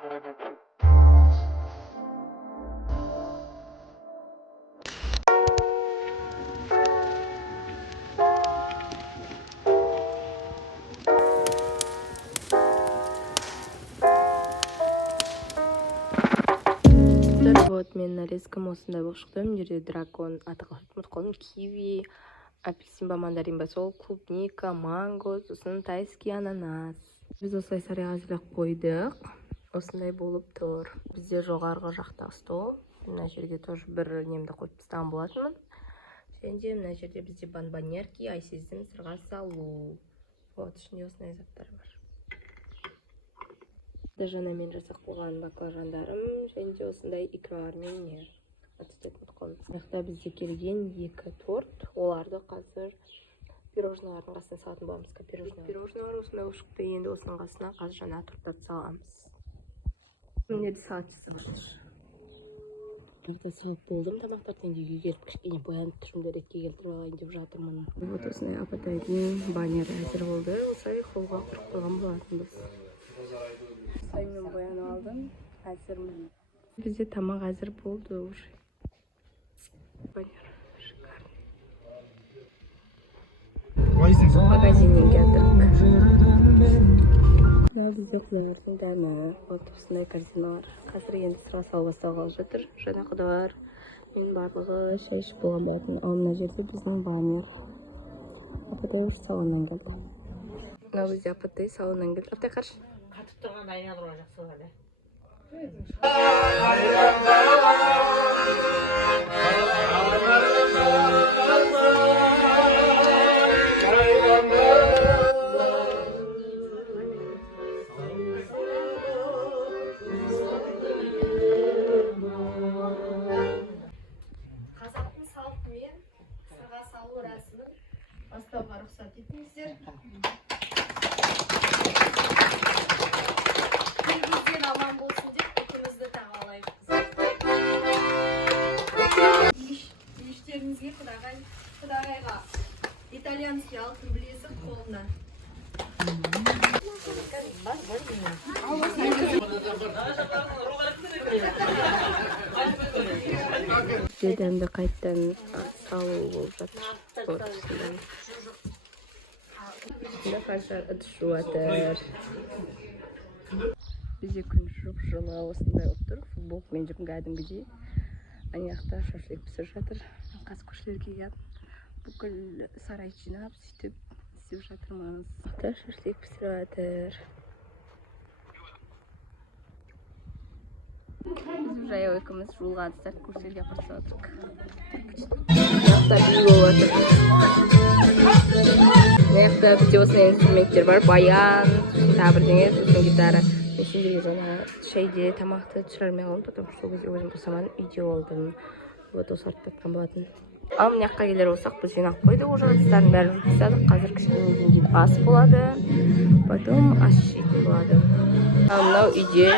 Вот мен нарезкам осындай болып шықты. Мына жерде дракон, аталып ұмытып киви, апельсин ба, мандарин ба, сол клубника, манго, сосын тайский ананас. Біз осылай сарайға әзірлеп қойдық. Осындай болып тұр. Бізде жоғарғы жақтағы стол. Мына жерге тоже бір немді қойып тастаған болатынмын. Және де мына жерде бізде бонбоньерки, айсезім, сырға салу. Вот, ішінде осындай заттар бар. Жаңа мен жасап қойған баклажандарым, және де осындай икралармен не атыстайтын тұқым. Аяқта бізде келген екі торт. Оларды қазір пирожналардың қасына салатын боламыз. Пирожналар осындай болып шықты. Енді осының қасына қазір жаңа торттарды саламыз. Міне де салат жасап жатыр. Тарта салып болдым. Тамақтарды енді үйге келіп кішкене боянып тұрмын, ретке келтіріп алайын деп жатырмын. Вот осындай апатайдың баннері әзір болды. Осылай холға құрып қойған болатынбыз. Саймен боянып алдым, әзірмін. Бізде тамақ әзір болды уже. Шикарный. Магазиннен келдік. Мынау бізде құдалардың дәмі. Вот осындай корзиналар. Қазір енді сырға салып басталғалы жатыр. Жаңа құдалар мен барлығы шай ішіп болған болатын. Ал мына жерде біздің баннер. Апатай уже салоннан келді. Мынау бізде апатай салоннан келді. Апатай қаршы. Қатып тұрған айналуға жақсы болады. Қазақтың салтымен сырға салу рәсімін бастауға рұқсат етіңіздер. Аман болсын деп көкемізді тағалайық. Ештеріңізге құдағайға итальянский алтын білезік қолына. Дедемді қайттан салу болып жатыр. Şimdi қазір ыдыс жуатыр. Бізде күн жылы осындай болып тұр. Футболкамен жүрмін кәдімгідей. Аяқта шашлык пісіріп жатыр. Қас көршілер келген. Бүкіл сарай жинап, сөйтіп істеп жатырмыз. Аяқта шашлык пісіріп жатыр. Біз жаяу екеуміз жолға старт курстерге апарып жатырмық. Аяқта бүй болып жатыр. Аяқта бізде осындай инструменттер бар. Баян, тағы бірдеңе, сосын гитара. Мен сендерге жаңа шайды, тамақты түсірмей қалдым, потому что ол кезде өзім босаман үйде болдым. Вот осы артып жатқан болатын. Ал мына жаққа келер болсақ, біз жинап қойдық уже ыдыстардың бәрін жуып тастадық. Қазір кішкенеден кейін ас болады, потом ас ішетін болады. Ал мынау үйде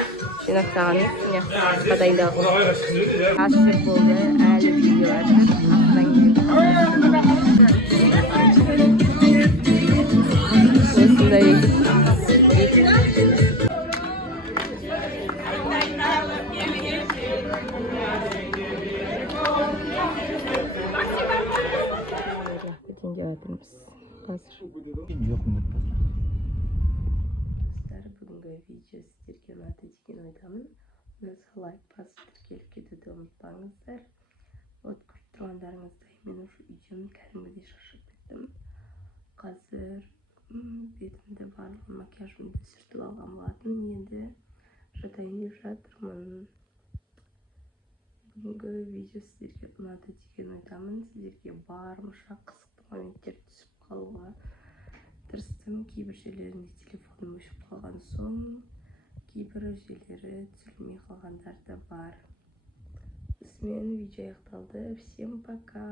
жинақтағанымыз мына жақта асқа дайындалып. Ас жеп болды, әлі видео жатыр. Астан кейін осындай бүгінгі видео сіздерге ұнады деген ойдамын. Оныңызға лайк басып тіркеліп кетуді ұмытпаңыздар. Вот көріп тұрғандарыңыздай мен уже үйдемін, кәдімгідей шаршап кеттім. Қазір бетімді барлығы макияжымды сүртіп алған болатын. Енді жатайын деп жатырмын. Бүгінгі видео сіздерге ұнады деген ойдамын. Сіздерге барымша қызықты моменттер түсіп қалуға тырыстым. Кейбір жерлерінде телефоным өшіп қалған соң, кейбір жерлері түсірілмей қалғандар да бар. Осымен видео аяқталды. Всем пока.